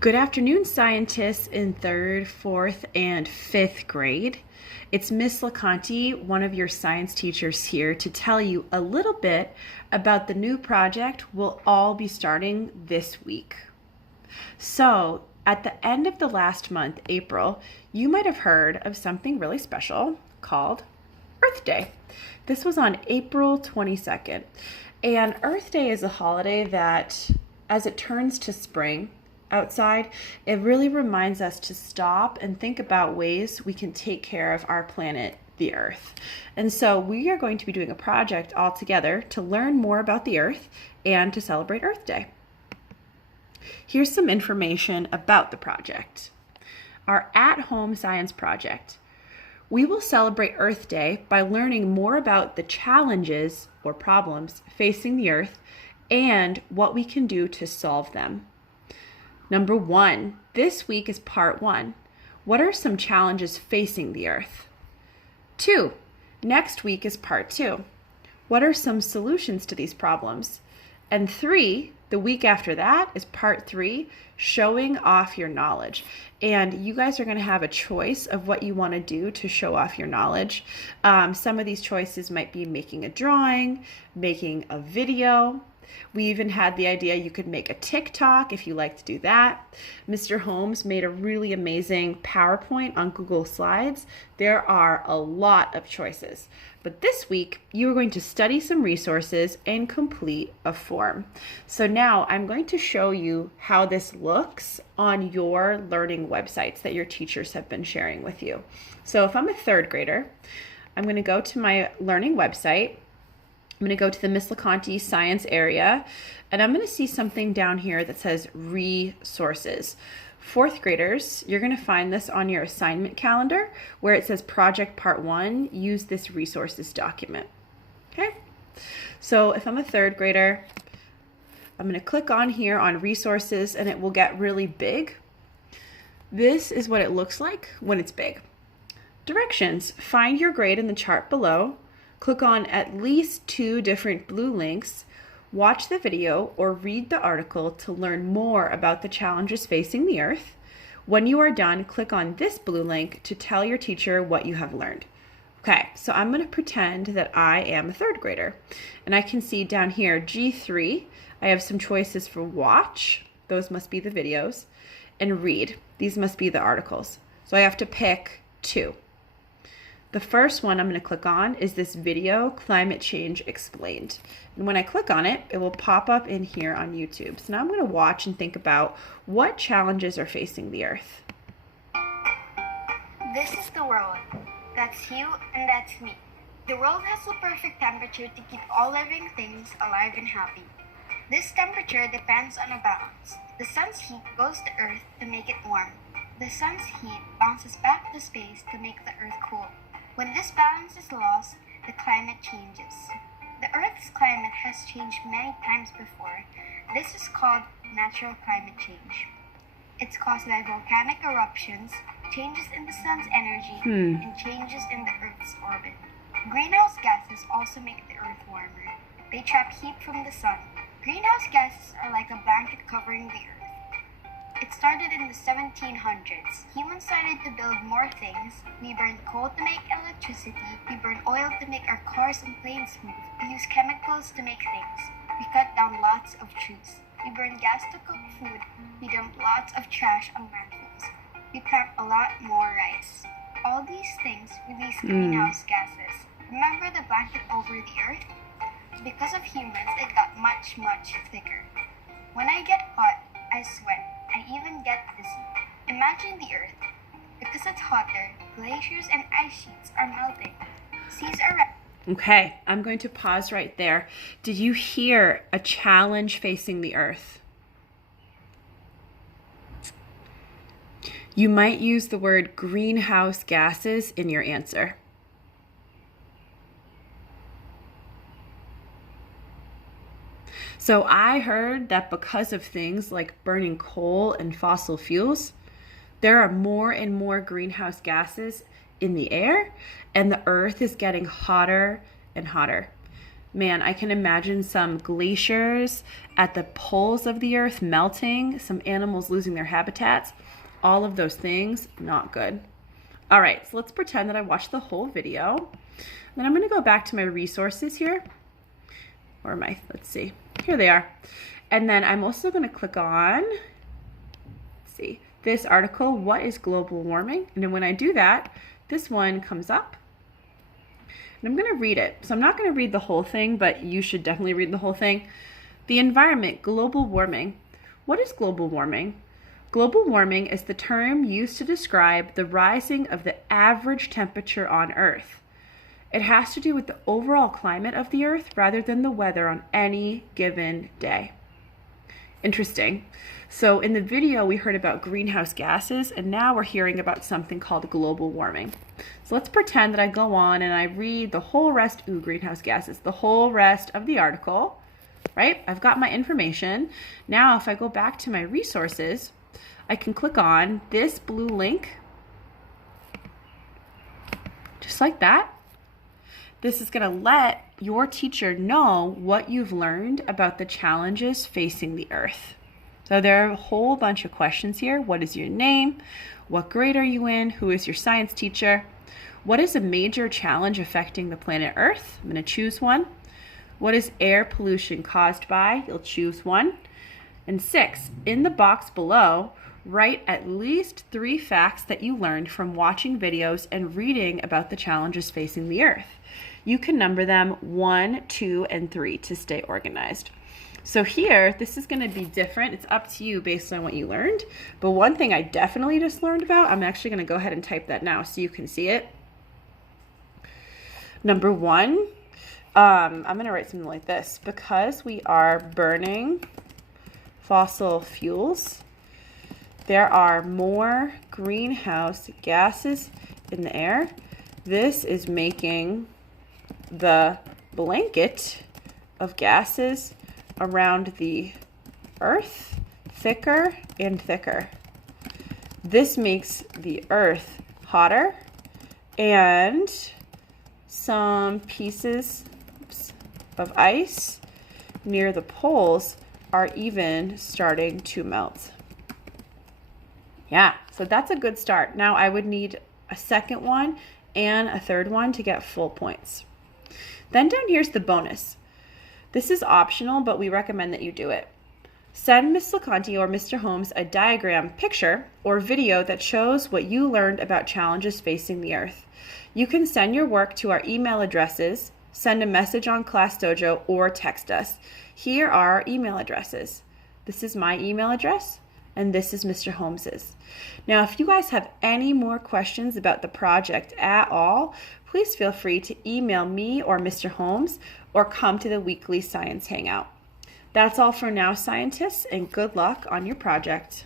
Good afternoon, scientists in 3rd, 4th, and 5th grade. It's Miss LaConte, one of your science teachers here, to tell you a little bit about the new project we'll all be starting this week. So, at the end of the last month, April, you might have heard of something really special called Earth Day. This was on April 22nd. And Earth Day is a holiday that, as it turns to spring outside, it really reminds us to stop and think about ways we can take care of our planet, the Earth. And so we are going to be doing a project all together to learn more about the Earth and to celebrate Earth Day. Here's some information about the project. Our at-home science project. We will celebrate Earth Day by learning more about the challenges or problems facing the Earth and what we can do to solve them. Number 1, this week is part 1. What are some challenges facing the Earth? 2, next week is part 2. What are some solutions to these problems? And 3, the week after that is part 3, showing off your knowledge. And you guys are going to have a choice of what you want to do to show off your knowledge. Some of these choices might be making a drawing, making a video. We even had the idea you could make a TikTok if you like to do that. Mr. Holmes made a really amazing PowerPoint on Google Slides. There are a lot of choices. But this week, you are going to study some resources and complete a form. So now I'm going to show you how this looks on your learning websites that your teachers have been sharing with you. So if I'm a 3rd grader, I'm going to go to my learning website. I'm going to go to the Miss LaConte science area, and I'm going to see something down here that says resources. 4th graders, you're going to find this on your assignment calendar where it says project part 1, use this resources document. Okay, so if I'm a 3rd grader, I'm going to click on here on resources and it will get really big. This is what it looks like when it's big. Directions, find your grade in the chart below. Click on at least 2 different blue links, watch the video or read the article to learn more about the challenges facing the Earth. When you are done, click on this blue link to tell your teacher what you have learned. Okay, so I'm going to pretend that I am a 3rd grader. And I can see down here, G3, I have some choices for watch, those must be the videos, and read, these must be the articles. So I have to pick 2. The first one I'm going to click on is this video, Climate Change Explained. And when I click on it, it will pop up in here on YouTube. So now I'm going to watch and think about what challenges are facing the Earth. This is the world. That's you and that's me. The world has the perfect temperature to keep all living things alive and happy. This temperature depends on a balance. The sun's heat goes to Earth to make it warm. The sun's heat bounces back to space to make the Earth cool. When this balance is lost, the climate changes. The Earth's climate has changed many times before. This is called natural climate change. It's caused by volcanic eruptions, changes in the sun's energy, and changes in the Earth's orbit. Greenhouse gases also make the Earth warmer. They trap heat from the sun. Greenhouse gases are like a blanket covering the Earth. It started in the 1700s. Humans started to build more things. We burned coal to make electricity. We burned oil to make our cars and planes move. We use chemicals to make things. We cut down lots of trees. We burn gas to cook food. We dump lots of trash on landfills. We plant a lot more rice. All these things release greenhouse gases. Remember the blanket over the Earth? Because of humans, it got much, much thicker. When I get hot, I sweat. I even get dizzy. Imagine the Earth. Because it's hotter, glaciers and ice sheets are melting. Seas are Okay, I'm going to pause right there. Did you hear a challenge facing the Earth? You might use the word greenhouse gases in your answer. So I heard that because of things like burning coal and fossil fuels, there are more and more greenhouse gases in the air, and the Earth is getting hotter and hotter. Man, I can imagine some glaciers at the poles of the earth melting, some animals losing their habitats. All of those things, not good. All right, so let's pretend that I watched the whole video. Then I'm going to go back to my resources here. Or let's see, here they are. And then I'm also going to click on, let's see, this article, What is Global Warming? And then when I do that, this one comes up. And I'm going to read it. So I'm not going to read the whole thing, but you should definitely read the whole thing. The environment, global warming. What is global warming? Global warming is the term used to describe the rising of the average temperature on Earth. It has to do with the overall climate of the Earth rather than the weather on any given day. Interesting. So in the video, we heard about greenhouse gases, and now we're hearing about something called global warming. So let's pretend that I go on and I read the whole rest, greenhouse gases, the whole rest of the article, right? I've got my information. Now, if I go back to my resources, I can click on this blue link, just like that. This is going to let your teacher know what you've learned about the challenges facing the Earth. So there are a whole bunch of questions here. What is your name? What grade are you in? Who is your science teacher? What is a major challenge affecting the planet Earth? I'm going to choose one. What is air pollution caused by? You'll choose one. And 6, in the box below, write at least 3 facts that you learned from watching videos and reading about the challenges facing the Earth. You can number them 1, 2, and 3 to stay organized. So here, this is going to be different. It's up to you based on what you learned. But one thing I definitely just learned about, I'm actually going to go ahead and type that now so you can see it. Number 1, I'm going to write something like this. Because we are burning fossil fuels, there are more greenhouse gases in the air. This is making the blanket of gases around the Earth thicker and thicker. This makes the Earth hotter, and some pieces of ice near the poles are even starting to melt. Yeah, so that's a good start. Now I would need a second one and a third one to get full points. Then down here's the bonus. This is optional, but we recommend that you do it. Send Ms. LaConte or Mr. Holmes a diagram, picture, or video that shows what you learned about challenges facing the Earth. You can send your work to our email addresses, send a message on Class Dojo, or text us. Here are our email addresses. This is my email address, and this is Mr. Holmes's. Now, if you guys have any more questions about the project at all, please feel free to email me or Mr. Holmes or come to the weekly science hangout. That's all for now, scientists, and good luck on your project.